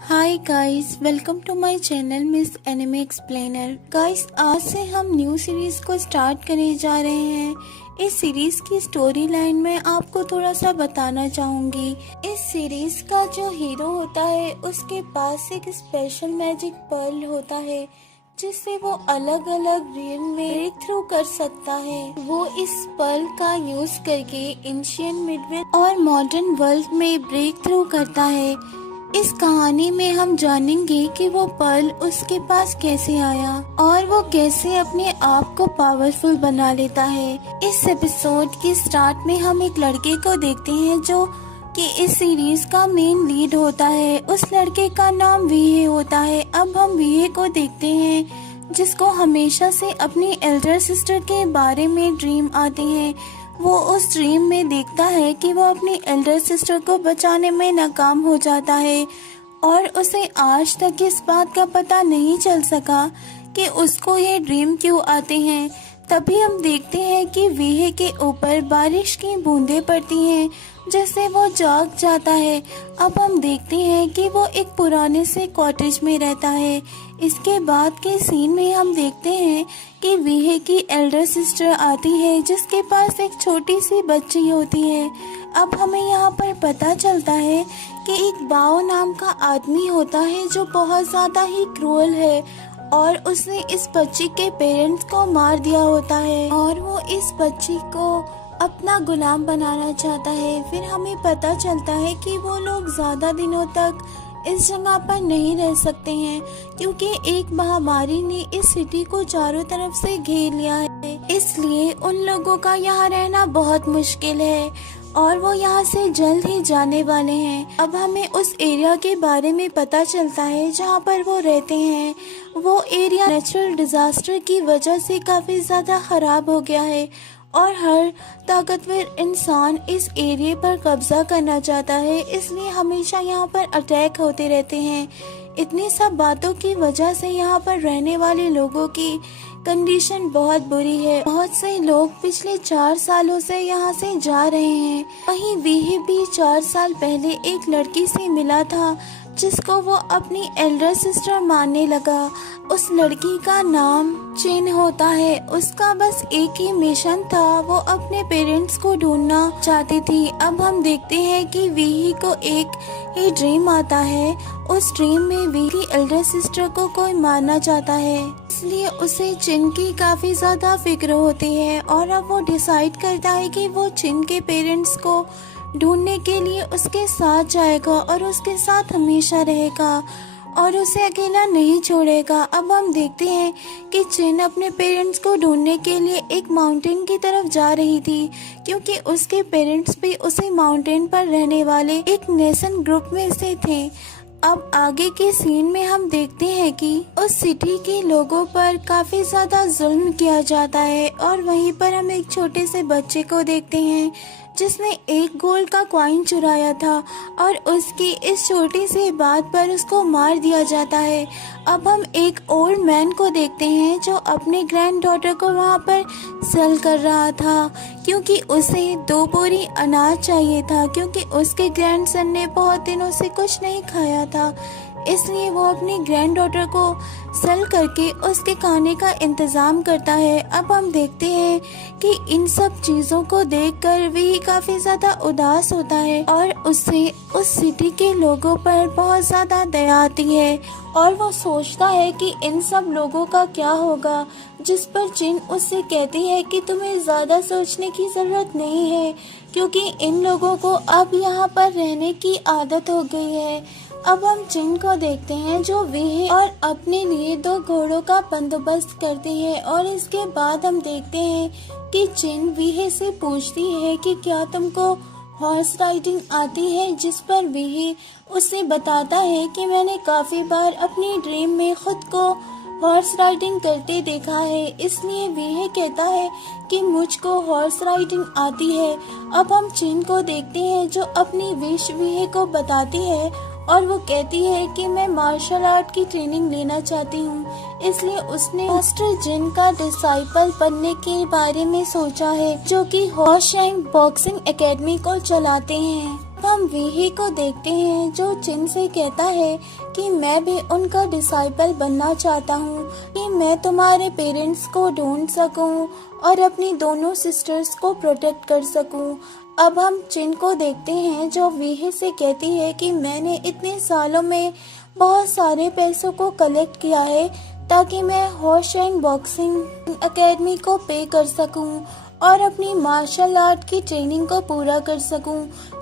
Hi guys, welcome to my channel miss anime explainer. Guys, आज से हम new series को स्टार्ट करने जा रहे हैं। इस सीरीज की स्टोरी लाइन में आपको थोड़ा सा बताना चाहूंगी। इस सीरीज का जो हीरो होता है उसके पास एक स्पेशल मैजिक पर्ल होता है जिससे वो अलग अलग रियल में ब्रेक थ्रू कर सकता है। वो इस पर्ल का यूज करके एंशिएंट मिडवेल और मॉडर्न वर्ल्ड में ब्रेक थ्रू करता है। इस कहानी में हम जानेंगे कि वो पर्ल उसके पास कैसे आया और वो कैसे अपने आप को पावरफुल बना लेता है। इस एपिसोड के स्टार्ट में हम एक लड़के को देखते हैं जो कि इस सीरीज का मेन लीड होता है। उस लड़के का नाम वीहे होता है। अब हम वीहे को देखते हैं जिसको हमेशा से अपनी एल्डर सिस्टर के बारे में ड्रीम आते हैं। वो उस ड्रीम में देखता है कि वो अपनी एल्डर सिस्टर को बचाने में नाकाम हो जाता है और उसे आज तक इस बात का पता नहीं चल सका कि उसको ये ड्रीम क्यों आते हैं। तभी हम देखते हैं कि वीहे के ऊपर बारिश की बूंदें पड़ती हैं जिससे वो जाग जाता है। अब हम देखते हैं कि वो एक पुराने से कॉटेज में रहता है। इसके बाद के सीन में हम देखते हैं कि वीहे की एल्डर सिस्टर आती है जिसके पास एक छोटी सी बच्ची होती है। अब हमें यहाँ पर पता चलता है कि एक बाओ नाम का आदमी होता है जो बहुत ज़्यादा ही क्रूअल है और उसने इस बच्ची के पेरेंट्स को मार दिया होता है और वो इस बच्ची को अपना गुलाम बनाना चाहता है। फिर हमें पता चलता है कि वो लोग ज़्यादा दिनों तक इस जगह पर नहीं रह सकते हैं क्योंकि एक महामारी ने इस सिटी को चारों तरफ से घेर लिया है। इसलिए उन लोगों का यहाँ रहना बहुत मुश्किल है और वो यहाँ से जल्द ही जाने वाले हैं। अब हमें उस एरिया के बारे में पता चलता है जहाँ पर वो रहते हैं। वो एरिया नेचुरल डिजास्टर की वजह से काफ़ी ज़्यादा ख़राब हो गया है और हर ताकतवर इंसान इस एरिया पर कब्जा करना चाहता है, इसलिए हमेशा यहाँ पर अटैक होते रहते हैं। इतनी सब बातों की वजह से यहाँ पर रहने वाले लोगों की कंडीशन बहुत बुरी है। बहुत से लोग पिछले 4 सालों से यहाँ से जा रहे हैं। वहीं वीहे भी 4 साल पहले एक लड़की से मिला था जिसको वो अपनी एल्डर सिस्टर मानने लगा। उस लड़की का नाम चिन होता है। उसका बस एक ही मिशन था, वो अपने पेरेंट्स को ढूंढना चाहती थी। अब हम देखते हैं कि वीही को एक ही ड्रीम आता है। उस ड्रीम में वीही की एल्डर सिस्टर को कोई मारना चाहता है, इसलिए उसे चिन की काफी ज्यादा फिक्र होती है और अब वो डिसाइड करता है कि वो चिन के पेरेंट्स को ढूंढने के लिए उसके साथ जाएगा और उसके साथ हमेशा रहेगा और उसे अकेला नहीं छोड़ेगा। अब हम देखते हैं कि चिन अपने पेरेंट्स को ढूंढने के लिए एक माउंटेन की तरफ जा रही थी क्योंकि उसके पेरेंट्स भी उसी माउंटेन पर रहने वाले एक नेशन ग्रुप में से थे। अब आगे के सीन में हम देखते हैं कि उस सिटी के लोगों पर काफी ज्यादा जुल्म किया जाता है और वहीं पर हम एक छोटे से बच्चे को देखते हैं जिसने एक गोल्ड का कॉइन चुराया था और उसकी इस छोटी सी बात पर उसको मार दिया जाता है। अब हम एक ओल्ड मैन को देखते हैं जो अपने ग्रैंड डॉटर को वहाँ पर सेल कर रहा था क्योंकि उसे 2 बोरी अनाज चाहिए था क्योंकि उसके ग्रैंडसन ने बहुत दिनों से कुछ नहीं खाया था, इसलिए वो अपनी ग्रैंड डॉटर को सेल करके उसके खाने का इंतज़ाम करता है। अब हम देखते हैं कि इन सब चीज़ों को देखकर वी काफ़ी ज़्यादा उदास होता है और उससे उस सिटी के लोगों पर बहुत ज़्यादा दया आती है और वो सोचता है कि इन सब लोगों का क्या होगा, जिस पर चिन उससे कहती है कि तुम्हें ज़्यादा सोचने की ज़रूरत नहीं है क्योंकि इन लोगों को अब यहाँ पर रहने की आदत हो गई है। अब हम चिन को देखते हैं जो वीहे और अपने लिए 2 घोड़ों का बंदोबस्त करती है और इसके बाद हम देखते हैं कि चिन वीहे से पूछती है कि क्या तुमको हॉर्स राइडिंग आती है, जिस पर वीहे उससे बताता है कि मैंने काफ़ी बार अपनी ड्रीम में खुद को हॉर्स राइडिंग करते देखा है, इसलिए वीहे कहता है कि मुझको हॉर्स राइडिंग आती है। अब हम चिन को देखते हैं जो अपनी विश वीहे को बताती है और वो कहती है कि मैं मार्शल आर्ट की ट्रेनिंग लेना चाहती हूँ, इसलिए उसने मास्टर जिन का डिसाइपल बनने के बारे में सोचा है जो कि हॉर्स शाइन बॉक्सिंग एकेडमी को चलाते हैं। हम वीही को देखते हैं जो चिन से कहता है कि मैं भी उनका डिसाइपल बनना चाहता हूँ, कि मैं तुम्हारे पेरेंट्स को ढूंढ सकूँ और अपनी दोनों सिस्टर्स को प्रोटेक्ट कर सकूँ। अब हम चिन को देखते हैं जो वीही से कहती है कि मैंने इतने सालों में बहुत सारे पैसों को कलेक्ट किया है ताकि मैं हॉर्स एंड बॉक्सिंग एकेडमी को पे कर सकूं और अपनी मार्शल आर्ट की ट्रेनिंग को पूरा कर सकूं।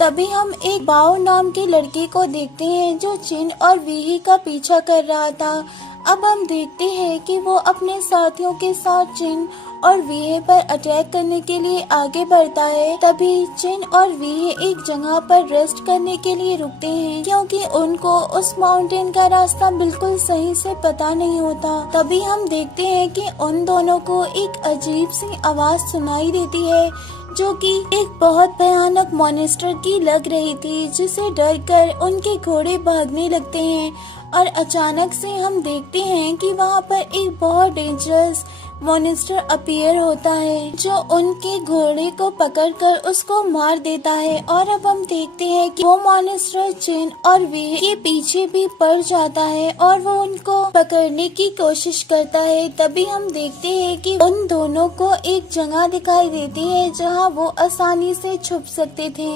तभी हम एक बाओ नाम की लड़की को देखते हैं जो चिन और वीही का पीछा कर रहा था। अब हम देखते हैं कि वो अपने साथियों के साथ चिन और वीहे पर अटैक करने के लिए आगे बढ़ता है। तभी चिन और वीहे एक जगह पर रेस्ट करने के लिए रुकते हैं क्योंकि उनको उस माउंटेन का रास्ता बिल्कुल सही से पता नहीं होता। तभी हम देखते हैं कि उन दोनों को एक अजीब सी आवाज सुनाई देती है जो कि एक बहुत भयानक मॉन्स्टर की लग रही थी, जिसे डर कर उनके घोड़े भागने लगते हैं। और अचानक से हम देखते हैं कि वहाँ पर एक बहुत डेंजरस मॉन्स्टर अपीयर होता है जो उनके घोड़े को पकड़कर उसको मार देता है। और अब हम देखते हैं कि वो मॉन्स्टर चिन और वीहे के पीछे भी पड़ जाता है और वो उनको पकड़ने की कोशिश करता है। तभी हम देखते हैं कि उन दोनों को एक जगह दिखाई देती है जहाँ वो आसानी से छुप सकते थे,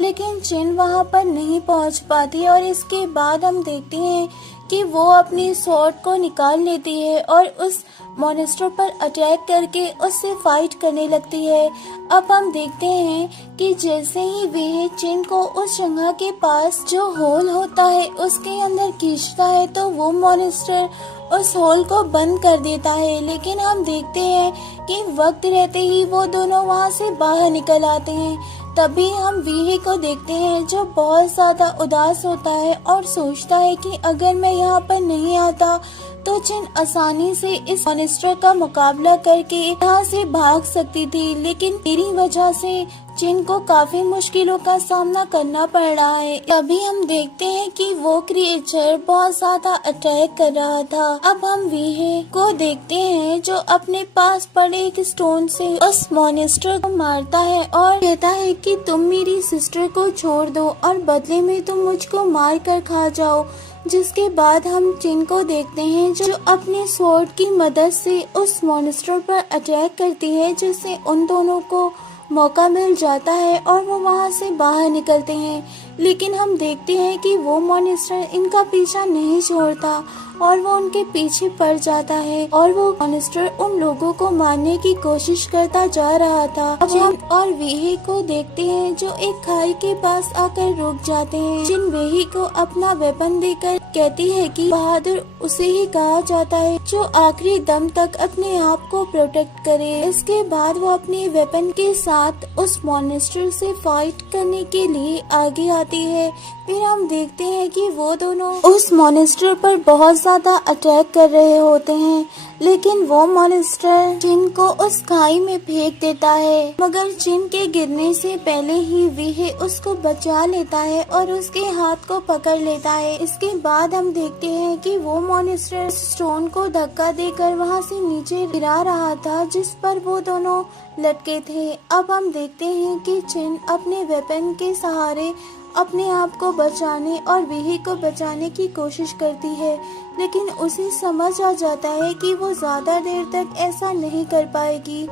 लेकिन चिन वहाँ पर नहीं पहुँच पाती। और इसके बाद हम देखते हैं कि वो अपनी स्वॉर्ड को निकाल लेती है और उस मॉन्स्टर पर अटैक करके उससे फाइट करने लगती है। अब हम देखते हैं कि जैसे ही वे चिन को उस जगह के पास जो होल होता है उसके अंदर खींचता है तो वो मॉन्स्टर उस होल को बंद कर देता है। लेकिन हम देखते हैं कि वक्त रहते ही वो दोनों वहाँ से बाहर निकल आते हैं। तभी हम वीही को देखते हैं जो बहुत ज्यादा उदास होता है और सोचता है कि अगर मैं यहाँ पर नहीं आता तो चिन आसानी से इस मॉन्स्टर का मुकाबला करके यहाँ से भाग सकती थी, लेकिन मेरी वजह से चिन को काफी मुश्किलों का सामना करना पड़ रहा है। तभी हम देखते हैं कि वो क्रिएचर बहुत ज्यादा अटैक कर रहा था। अब हम वीहे को देखते हैं जो अपने पास पड़े एक स्टोन से उस मॉन्स्टर को मारता है और कहता है कि तुम मेरी सिस्टर को छोड़ दो और बदले में तुम मुझको मार कर खा जाओ। जिसके बाद हम चिन को देखते हैं जो अपने स्वॉर्ड की मदद से उस मॉन्स्टर पर अटैक करती है, जिससे उन दोनों को मौका मिल जाता है और वो वहाँ से बाहर निकलते हैं। लेकिन हम देखते हैं कि वो मॉन्स्टर इनका पीछा नहीं छोड़ता और वो उनके पीछे पड़ जाता है और वो मॉन्स्टर उन लोगों को मारने की कोशिश करता जा रहा था। अब हम और वेही को देखते हैं जो एक खाई के पास आकर रुक जाते हैं। जिन वेही को अपना वेपन देकर कहती है कि बहादुर उसे ही कहा जाता है जो आखिरी दम तक अपने आप को प्रोटेक्ट करे। इसके बाद वो अपने वेपन के साथ उस मॉन्स्टर से फाइट करने के लिए आगे आती है। फिर हम देखते हैं कि वो दोनों उस मॉन्स्टर पर बहुत ज्यादा अटैक कर रहे होते हैं, लेकिन वो मॉन्स्टर चिन को उस खाई में फेंक देता है, मगर चिन के गिरने से पहले ही वीहे उसको बचा लेता है और उसके हाथ को पकड़ लेता है। इसके बाद हम देखते हैं कि वो मॉन्स्टर स्टोन को धक्का देकर वहाँ से नीचे गिरा रहा था जिस पर वो दोनों लटके थे। अब हम देखते हैं कि चिन अपने वेपन के सहारे अपने आप को बचाने और वीही को बचाने की कोशिश करती है, लेकिन उसे समझ आ जाता है कि वो ज्यादा देर तक ऐसा नहीं कर पाएगी।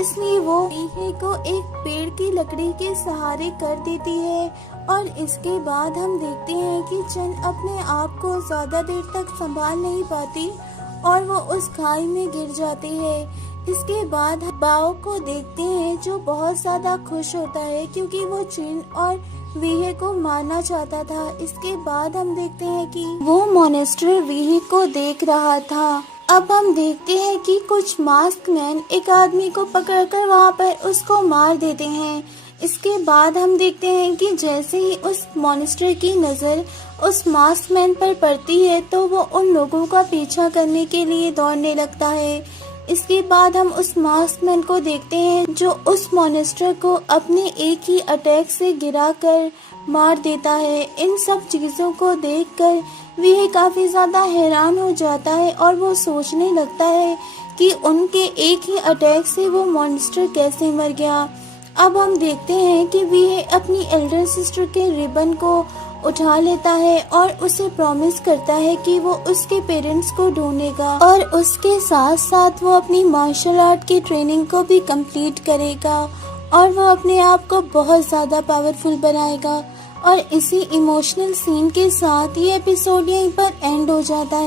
इसलिए वो वीही को एक पेड़ की लकड़ी के सहारे कर देती है और इसके बाद हम देखते हैं कि चिन अपने आप को ज्यादा देर तक संभाल नहीं पाती और वो उस खाई में गिर जाती है। इसके बाद बाओ को देखते हैं जो बहुत ज्यादा खुश होता है क्योंकि वो चिन और वीहे को मारना चाहता था। इसके बाद हम देखते हैं कि वो मॉन्स्टर वीहे को देख रहा था। अब हम देखते हैं कि कुछ मास्क मैन एक आदमी को पकड़कर वहाँ पर उसको मार देते हैं। इसके बाद हम देखते हैं कि जैसे ही उस मॉन्स्टर की नजर उस मास्क मैन पर पड़ती है तो वो उन लोगों का पीछा करने के लिए दौड़ने लगता है। इसके बाद हम उस मास्कमैन को देखते हैं जो उस मॉन्स्टर को अपने एक ही अटैक से गिराकर मार देता है। इन सब चीजों को देखकर वह काफी ज्यादा हैरान हो जाता है और वो सोचने लगता है कि उनके एक ही अटैक से वो मॉन्स्टर कैसे मर गया। अब हम देखते हैं कि वी अपनी एल्डर सिस्टर के रिबन को उठा लेता है और उसे प्रॉमिस करता है कि वो उसके पेरेंट्स को ढूंढेगा और उसके साथ साथ वो अपनी मार्शल आर्ट की ट्रेनिंग को भी कंप्लीट करेगा और वो अपने आप को बहुत ज़्यादा पावरफुल बनाएगा। और इसी इमोशनल सीन के साथ ये एपिसोड यहीं पर एंड हो जाता है।